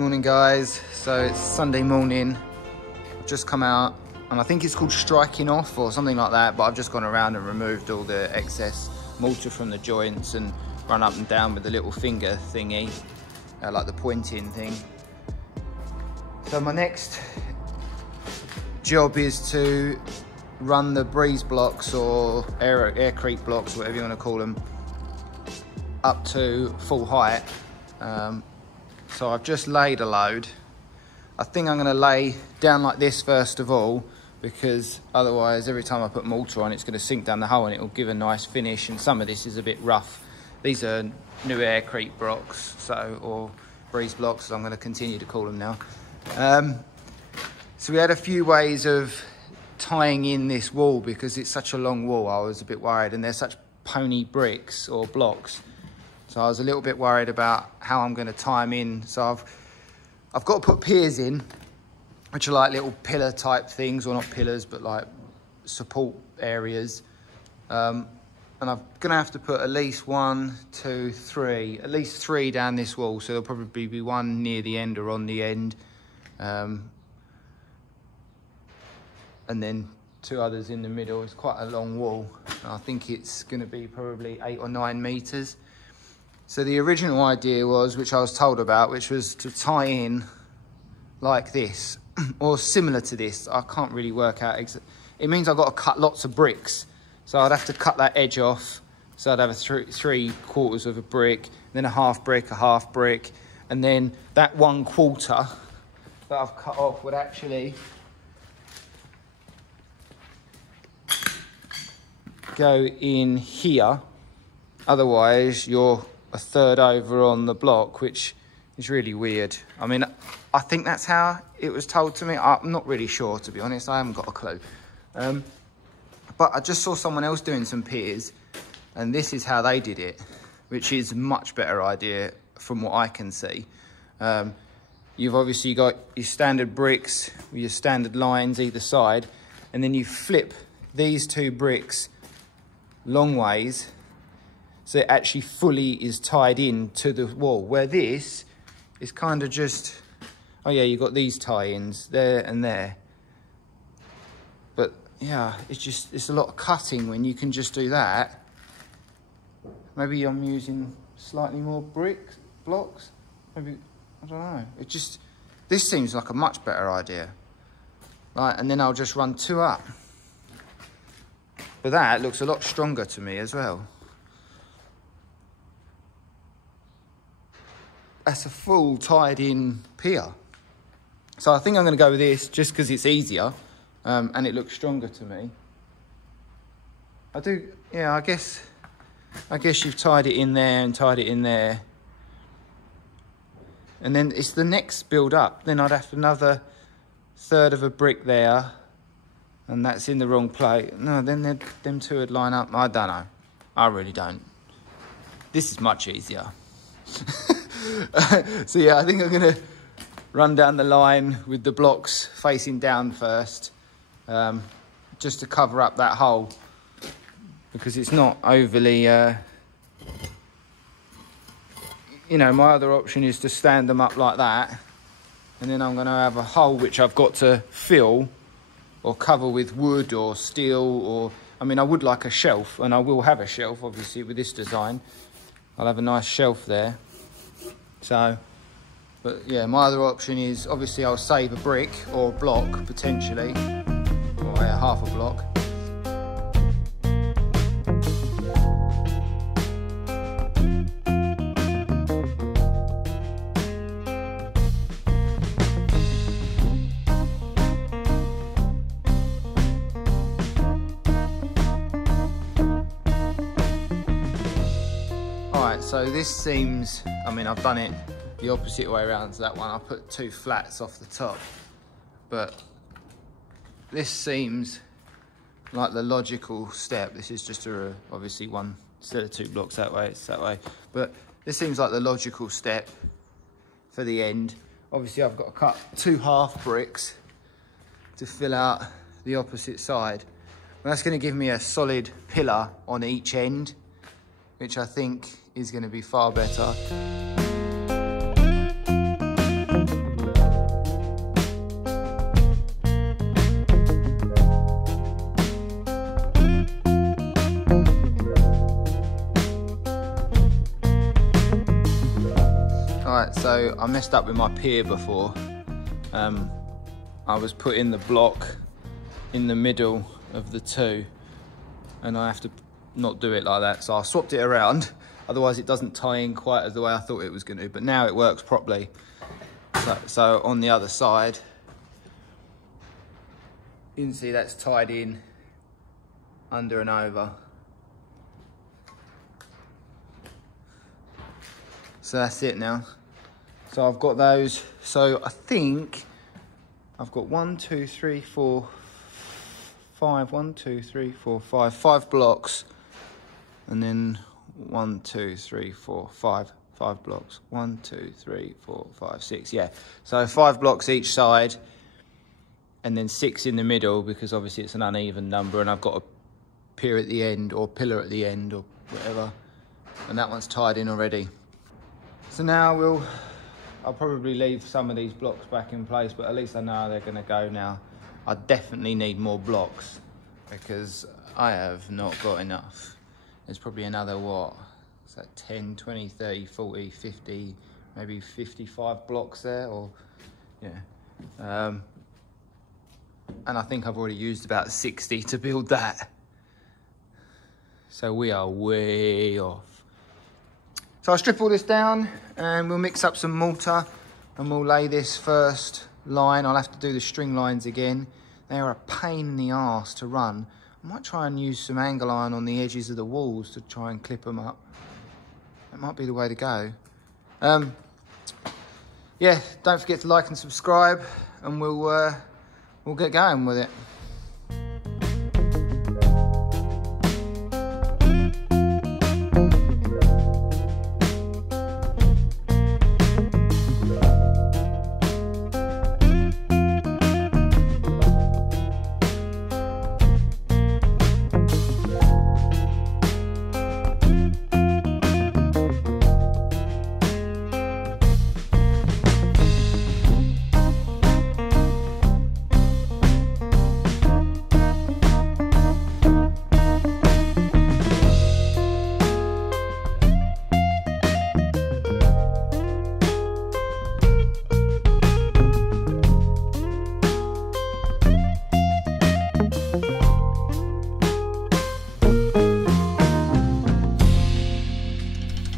Morning guys, so it's Sunday morning. I've just come out and I think it's called striking off or something like that, but I've just gone around and removed all the excess mortar from the joints and run up and down with the little finger thingy, like the pointing thing. So my next job is to run the breeze blocks or aircrete blocks, whatever you want to call them, up to full height. So I've just laid a load. I think I'm going to lay down like this first of all, because otherwise every time I put mortar on it's going to sink down the hole and it will give a nice finish, and some of this is a bit rough. These are new aircrete blocks, or breeze blocks as I'm going to continue to call them now. So we had a few ways of tying in this wall because it's such a long wall. I was a bit worried, and they're such pony bricks or blocks. So I was a little bit worried about how I'm going to tie them in. So I've got to put piers in, which are like little pillar type things, or not pillars, but like support areas. And I'm going to have to put at least 1, 2, 3, at least 3 down this wall. So there'll probably be one near the end or on the end. And then 2 others in the middle. It's quite a long wall. I think it's going to be probably 8 or 9 meters. So the original idea was, which I was told about, which was to tie in like this, or similar to this. I can't really work out. It means I've got to cut lots of bricks. So I'd have to cut that edge off. So I'd have a 3/4 of a brick, then a half brick, and then that 1/4 that I've cut off would actually go in here. Otherwise, you're a third over on the block, which is really weird. I mean, I think that's how it was told to me. I'm not really sure, to be honest. I haven't got a clue. But I just saw someone else doing some piers, and this is how they did it, which is a much better idea from what I can see. You've obviously got your standard bricks with your standard lines either side, and then you flip these 2 bricks long ways, so it actually fully is tied in to the wall, where this is kind of just, oh yeah, you've got these tie-ins there and there. But yeah, it's a lot of cutting when you can just do that. Maybe I'm using slightly more blocks. Maybe, I don't know. This seems like a much better idea. Right, and then I'll just run 2 up. But that looks a lot stronger to me as well. That's a full tied in pier. So I think I'm going to go with this just because it's easier and it looks stronger to me. Yeah, I guess you've tied it in there and tied it in there. And then it's the next build up. Then I'd have another 1/3 of a brick there, and that's in the wrong place. No, then them 2 would line up. I don't know. I really don't. This is much easier. So yeah, I think I'm going to run down the line with the blocks facing down first, just to cover up that hole, because it's not overly, you know, my other option is to stand them up like that, and then I'm going to have a hole which I've got to fill or cover with wood or steel, or, I mean, I would like a shelf, and I will have a shelf, obviously, with this design. I'll have a nice shelf there. So, but yeah, my other option is, obviously, I'll save a brick or a block, potentially, or yeah, half a block. So this seems, I mean, I've done it the opposite way around to that one. I put 2 flats off the top, but this seems like the logical step. This is just obviously one, instead of 2 blocks that way, it's that way. But this seems like the logical step for the end. Obviously I've got to cut 2 half bricks to fill out the opposite side. But that's going to give me a solid pillar on each end, which I think is going to be far better. Right, so I messed up with my pier before. I was putting the block in the middle of the two, and I have to not do it like that, so I swapped it around. Otherwise it doesn't tie in quite as the way I thought it was going to, but now it works properly. So on the other side, you can see that's tied in under and over. So that's it now. So I've got those. So I think I've got 1, 2, 3, 4, 5. 1, 2, 3, 4, 5. 5 blocks, and then 1, 2, 3, 4, 5. 5 blocks. 1, 2, 3, 4, 5, 6. Yeah. So 5 blocks each side, and then 6 in the middle, because obviously it's an uneven number, and I've got a pier at the end or pillar at the end or whatever, and that one's tied in already. So now I'll probably leave some of these blocks back in place, but at least I know they're going to go now. I definitely need more blocks because I have not got enough. There's probably another, what, is that 10, 20, 30, 40, 50, maybe 55 blocks there, or yeah. And I think I've already used about 60 to build that. So we are way off. So I'll strip all this down and we'll mix up some mortar and we'll lay this first line. I'll have to do the string lines again. They are a pain in the arse to run. I might try and use some angle iron on the edges of the walls to try and clip them up. That might be the way to go. Yeah, don't forget to like and subscribe, and we'll get going with it.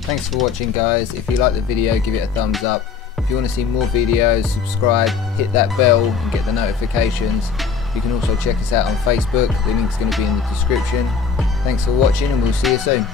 Thanks for watching, guys. If you like the video, give it a thumbs up. If you want to see more videos, subscribe, hit that bell and get the notifications. You can also check us out on Facebook. The link's going to be in the description. Thanks for watching, and we'll see you soon.